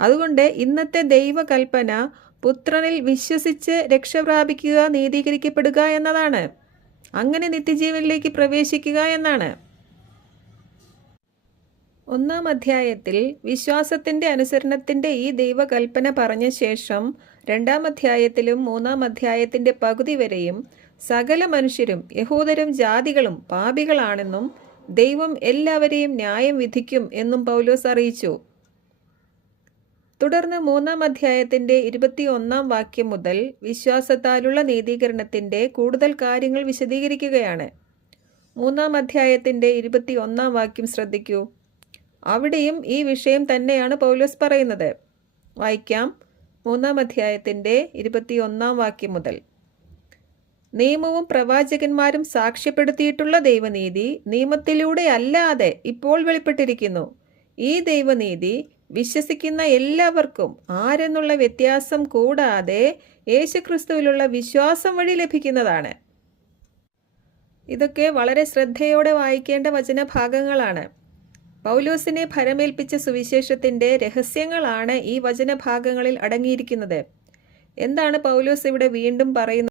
അതുകൊണ്ട് ഇന്നത്തെ ദൈവകൽപ്പന പുത്രനിൽ വിശ്വസിച്ച് രക്ഷ പ്രാപിക്കുക, നീതീകരിക്കപ്പെടുക എന്നതാണ്. അങ്ങനെ നിത്യജീവനിലേക്ക് പ്രവേശിക്കുക എന്നാണ്. 1-ാം അധ്യായത്തിൽ വിശ്വാസത്തിൻ്റെ അനുസരണത്തിൻ്റെ ഈ ദൈവകൽപ്പന പറഞ്ഞ ശേഷം 2-ാം അധ്യായത്തിലും 3-ാം അധ്യായത്തിൻ്റെ പകുതി വരെയും സകല മനുഷ്യരും, യഹൂദരും ജാതികളും പാപികളാണെന്നും ദൈവം എല്ലാവരെയും ന്യായം വിധിക്കും എന്നും പൗലോസ് അറിയിച്ചു. തുടർന്ന് 3-ാം അധ്യായത്തിൻ്റെ 21-ാം വാക്യം മുതൽ വിശ്വാസത്താലുള്ള നീതീകരണത്തിൻ്റെ കൂടുതൽ കാര്യങ്ങൾ വിശദീകരിക്കുകയാണ്. 3-ാം അധ്യായത്തിൻ്റെ 21-ാം വാക്യം ശ്രദ്ധിക്കൂ. അവിടെയും ഈ വിഷയം തന്നെയാണ് പൗലോസ് പറയുന്നത്. വായിക്കാം. 3-ാം അധ്യായത്തിൻ്റെ 21-ാം വാക്യം മുതൽ. നിയമവും പ്രവാചകന്മാരും സാക്ഷ്യപ്പെടുത്തിയിട്ടുള്ള ദൈവനീതി നിയമത്തിലൂടെ അല്ലാതെ ഇപ്പോൾ വെളിപ്പെട്ടിരിക്കുന്നു. ഈ ദൈവനീതി വിശ്വസിക്കുന്ന എല്ലാവർക്കും ആരെന്നുള്ള വ്യത്യാസം കൂടാതെ യേശുക്രിസ്തുവിലുള്ള വിശ്വാസം വഴി ലഭിക്കുന്നതാണ്. ഇതൊക്കെ വളരെ ശ്രദ്ധയോടെ വായിക്കേണ്ട വചനഭാഗങ്ങളാണ്. പൗലോസിനെ ഭരമേൽപ്പിച്ച സുവിശേഷത്തിൻ്റെ രഹസ്യങ്ങളാണ് ഈ വചനഭാഗങ്ങളിൽ അടങ്ങിയിരിക്കുന്നത്. എന്താണ് പൗലോസ് ഇവിടെ വീണ്ടും പറയുന്നത്?